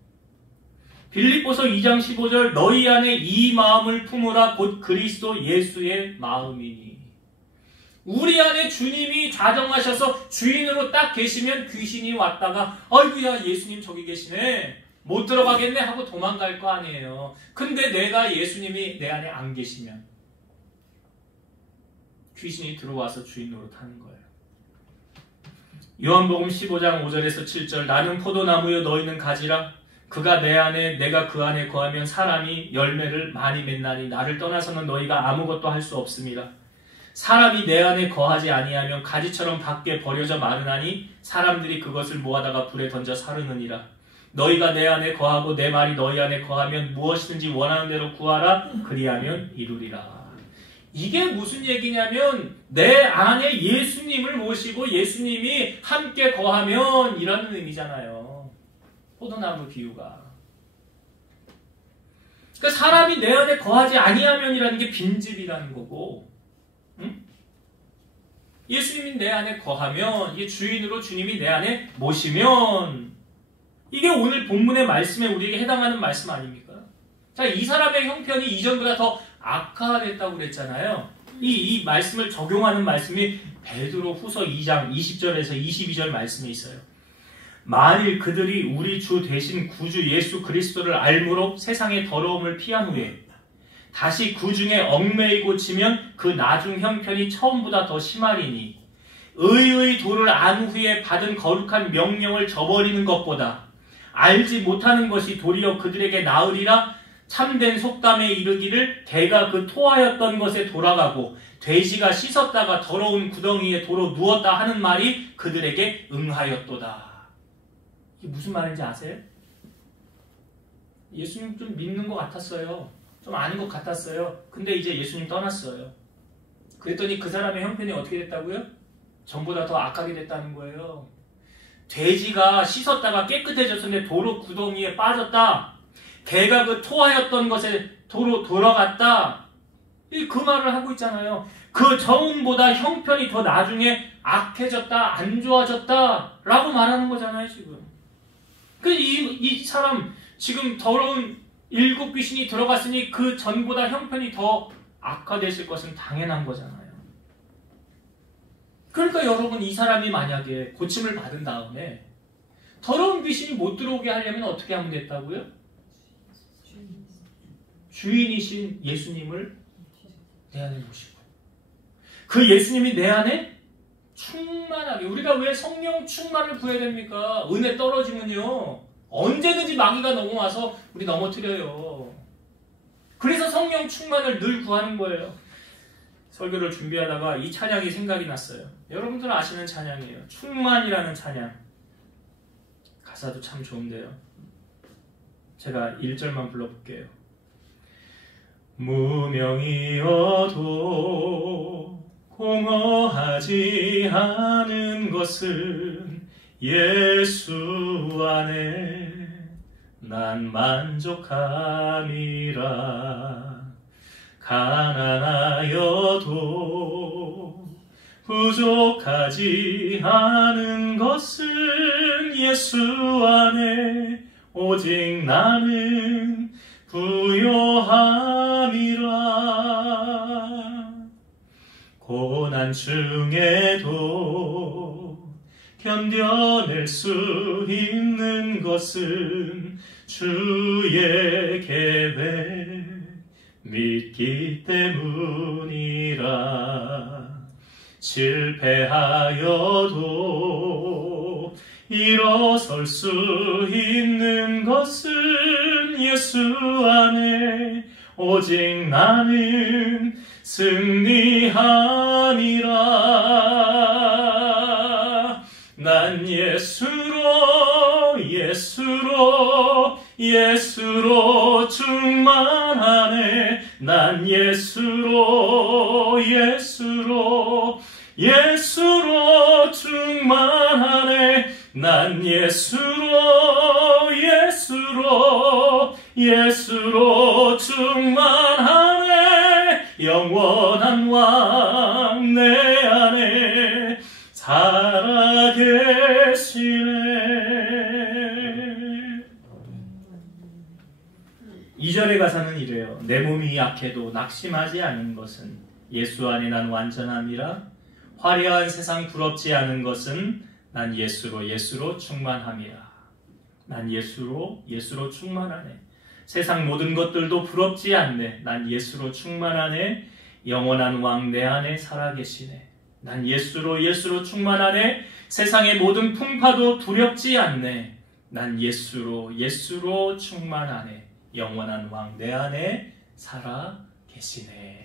빌립보서 2장 15절 너희 안에 이 마음을 품으라 곧 그리스도 예수의 마음이니. 우리 안에 주님이 좌정하셔서 주인으로 딱 계시면 귀신이 왔다가 아이고야 예수님 저기 계시네. 못 들어가겠네 하고 도망갈 거 아니에요. 근데 내가 예수님이 내 안에 안 계시면 귀신이 들어와서 주인 노릇하는 거예요. 요한복음 15장 5절에서 7절 나는 포도나무여 너희는 가지라. 그가 내 안에 내가 그 안에 거하면 사람이 열매를 많이 맺나니 나를 떠나서는 너희가 아무것도 할 수 없음이라. 사람이 내 안에 거하지 아니하면 가지처럼 밖에 버려져 마르나니 사람들이 그것을 모아다가 불에 던져 사르느니라. 너희가 내 안에 거하고 내 말이 너희 안에 거하면 무엇이든지 원하는 대로 구하라. 그리하면 이루리라. 이게 무슨 얘기냐면 내 안에 예수님을 모시고 예수님이 함께 거하면 이라는 의미잖아요. 포도나무 비유가. 그러니까 사람이 내 안에 거하지 아니하면이라는 게 빈집이라는 거고, 응? 예수님이 내 안에 거하면, 이게 주인으로 주님이 내 안에 모시면, 이게 오늘 본문의 말씀에 우리에게 해당하는 말씀 아닙니까? 자, 이 사람의 형편이 이전보다 더 악화됐다고 그랬잖아요. 이 말씀을 적용하는 말씀이 베드로 후서 2장 20절에서 22절 말씀에 있어요. 만일 그들이 우리 주 대신 구주 예수 그리스도를 알므로 세상의 더러움을 피한 후에 다시 그 중에 얽매이고 치면 그 나중 형편이 처음보다 더 심하리니 의의 도를 안 후에 받은 거룩한 명령을 저버리는 것보다 알지 못하는 것이 도리어 그들에게 나으리라. 참된 속담에 이르기를 개가 그 토하였던 것에 돌아가고 돼지가 씻었다가 더러운 구덩이에 도로 누웠다 하는 말이 그들에게 응하였도다. 이게 무슨 말인지 아세요? 예수님 좀 믿는 것 같았어요. 좀 아는 것 같았어요. 근데 이제 예수님 떠났어요. 그랬더니 그 사람의 형편이 어떻게 됐다고요? 전보다 더 악하게 됐다는 거예요. 돼지가 씻었다가 깨끗해졌는데 도로 구덩이에 빠졌다. 개가 그 토하였던 것에 도로 돌아갔다. 그 말을 하고 있잖아요. 그 전보다 형편이 더 나중에 악해졌다, 안 좋아졌다 라고 말하는 거잖아요, 지금. 이 사람 지금 더러운 7 귀신이 들어갔으니 그 전보다 형편이 더 악화되실 것은 당연한 거잖아요. 그러니까 여러분, 이 사람이 만약에 고침을 받은 다음에 더러운 귀신이 못 들어오게 하려면 어떻게 하면 됐다고요? 주인이신 예수님을 내 안에 모시고 그 예수님이 내 안에 충만하게. 우리가 왜 성령 충만을 구해야 됩니까? 은혜 떨어지면요 언제든지 마귀가 넘어와서 우리 넘어뜨려요. 그래서 성령 충만을 늘 구하는 거예요. 설교를 준비하다가 이 찬양이 생각이 났어요. 여러분들은 아시는 찬양이에요. 충만이라는 찬양. 가사도 참 좋은데요. 제가 1절만 불러볼게요. 무명이어도 공허하지 않은 것은 예수 안에 난 만족함이라. 가난하여도 부족하지 않은 것은 예수 안에 오직 나는 부요함이라. 고난 중에도 견뎌낼 수 있는 것은 주의 계획 믿기 때문이라. 실패하여도 일어설 수 있는 것은 예수 안에 오직 나는 승리함이라. 난 예수로 충만하네. 난 예수로 충만하네. 난 예수로 충만하네. 영원한 왕 내 안에 살아계시네. 2절의 가사는 이래요. 내 몸이 약해도 낙심하지 않은 것은 예수 안에 난 완전함이라. 화려한 세상 부럽지 않은 것은 난 예수로 충만함이라. 난 예수로 충만하네. 세상 모든 것들도 부럽지 않네. 난 예수로 충만하네. 영원한 왕 내 안에 살아계시네. 난 예수로 충만하네. 세상의 모든 풍파도 두렵지 않네. 난 예수로 충만하네. 영원한 왕 내 안에 살아계시네.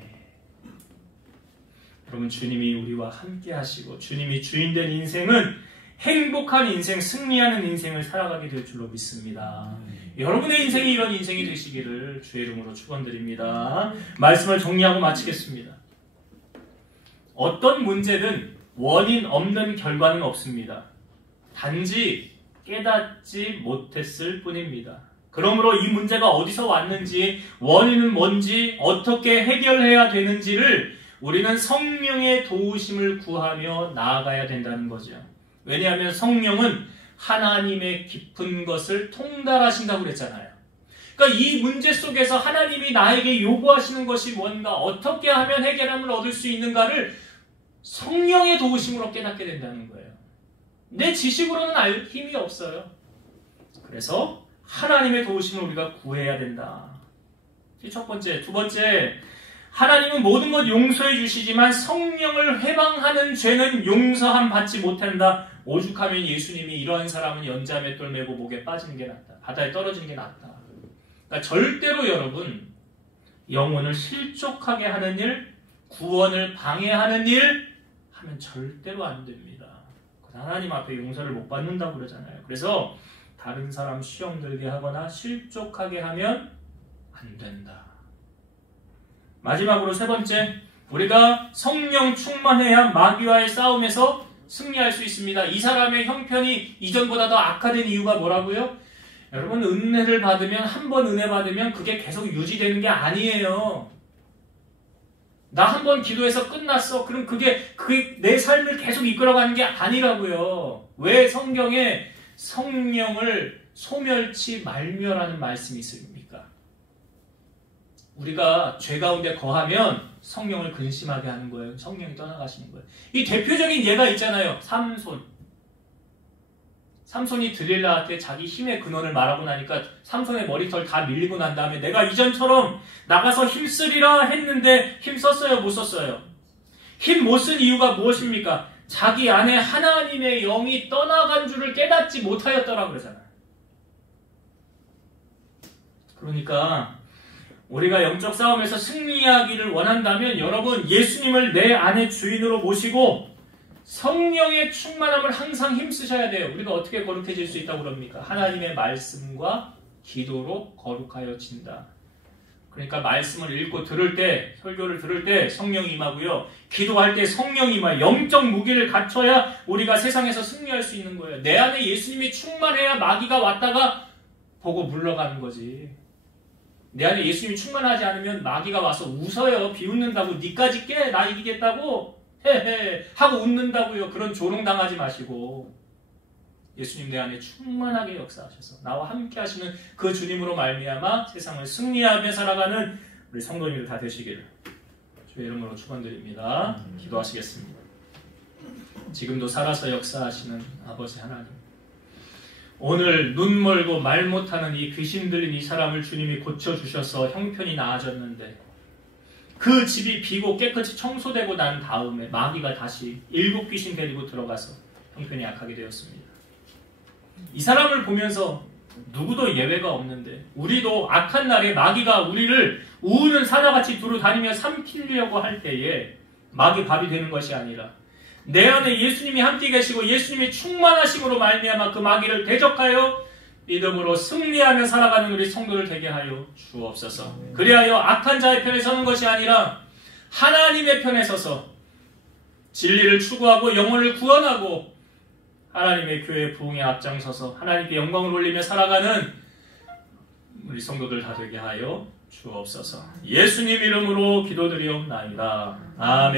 여러분, 주님이 우리와 함께 하시고 주님이 주인된 인생은 행복한 인생, 승리하는 인생을 살아가게 될 줄로 믿습니다. 여러분의 인생이 이런 인생이 되시기를 주의 이름으로 축원드립니다. 말씀을 정리하고 마치겠습니다. 어떤 문제든 원인 없는 결과는 없습니다. 단지 깨닫지 못했을 뿐입니다. 그러므로 이 문제가 어디서 왔는지, 원인은 뭔지, 어떻게 해결해야 되는지를 우리는 성령의 도우심을 구하며 나아가야 된다는 거죠. 왜냐하면 성령은 하나님의 깊은 것을 통달하신다고 그랬잖아요. 그러니까 이 문제 속에서 하나님이 나에게 요구하시는 것이 뭔가, 어떻게 하면 해결함을 얻을 수 있는가를 성령의 도우심으로 깨닫게 된다는 거예요. 내 지식으로는 알 힘이 없어요. 그래서 하나님의 도우심을 우리가 구해야 된다. 첫 번째. 두 번째, 하나님은 모든 것 용서해 주시지만 성령을 회방하는 죄는 용서함 받지 못한다. 오죽하면 예수님이 이러한 사람은 연자에 똘매고 목에 빠지는 게 낫다. 바다에 떨어지는 게 낫다. 그러니까 절대로 여러분, 영혼을 실족하게 하는 일, 구원을 방해하는 일 하면 절대로 안 됩니다. 하나님 앞에 용서를 못 받는다고 그러잖아요. 그래서 다른 사람 시험 들게 하거나 실족하게 하면 안 된다. 마지막으로 세 번째, 우리가 성령 충만해야 마귀와의 싸움에서 승리할 수 있습니다. 이 사람의 형편이 이전보다 더 악화된 이유가 뭐라고요? 여러분, 은혜를 받으면, 한 번 은혜 받으면 그게 계속 유지되는 게 아니에요. 나 한 번 기도해서 끝났어. 그럼 그게 내 삶을 계속 이끌어가는 게 아니라고요. 왜 성경에 성령을 소멸치 말며라는 말씀이 있습니까? 우리가 죄 가운데 거하면 성령을 근심하게 하는 거예요. 성령이 떠나가시는 거예요. 이 대표적인 예가 있잖아요. 삼손이 들릴라한테 자기 힘의 근원을 말하고 나니까 삼손의 머리털 다 밀리고 난 다음에 내가 이전처럼 나가서 힘쓰리라 했는데 힘 썼어요? 못 썼어요? 힘 못 쓴 이유가 무엇입니까? 자기 안에 하나님의 영이 떠나간 줄을 깨닫지 못하였더라 그러잖아요. 그러니까 우리가 영적 싸움에서 승리하기를 원한다면 여러분, 예수님을 내 안의 주인으로 모시고 성령의 충만함을 항상 힘쓰셔야 돼요. 우리가 어떻게 거룩해질 수 있다고 그럽니까? 하나님의 말씀과 기도로 거룩하여진다. 그러니까 말씀을 읽고 들을 때, 설교를 들을 때 성령이 임하고요. 기도할 때 성령이 임하여 영적 무기를 갖춰야 우리가 세상에서 승리할 수 있는 거예요. 내 안에 예수님이 충만해야 마귀가 왔다가 보고 물러가는 거지. 내 안에 예수님이 충만하지 않으면 마귀가 와서 웃어요. 비웃는다고. 니까지 깨? 나 이기겠다고? 헤헤 하고 웃는다고요. 그런 조롱당하지 마시고 예수님 내 안에 충만하게 역사하셔서 나와 함께 하시는 그 주님으로 말미암아 세상을 승리하며 살아가는 우리 성도님들 다 되시기를 주의 이름으로 축원드립니다. 기도하시겠습니다. 지금도 살아서 역사하시는 아버지 하나님, 오늘 눈 멀고 말 못하는 이 귀신 들린 이 사람을 주님이 고쳐주셔서 형편이 나아졌는데 그 집이 비고 깨끗이 청소되고 난 다음에 마귀가 다시 7 귀신 데리고 들어가서 형편이 악하게 되었습니다. 이 사람을 보면서 누구도 예외가 없는데 우리도 악한 날에 마귀가 우리를 우는 사자같이 두루 다니며 삼키려고 할 때에 마귀 밥이 되는 것이 아니라 내 안에 예수님이 함께 계시고 예수님이 충만하심으로 말미암아 그 마귀를 대적하여 믿음으로 승리하며 살아가는 우리 성도를 되게 하여 주옵소서. 그리하여 악한 자의 편에 서는 것이 아니라 하나님의 편에 서서 진리를 추구하고 영혼을 구원하고 하나님의 교회 부흥에 앞장서서 하나님께 영광을 올리며 살아가는 우리 성도들 다 되게 하여 주옵소서. 예수님 이름으로 기도드리옵나이다. 아멘.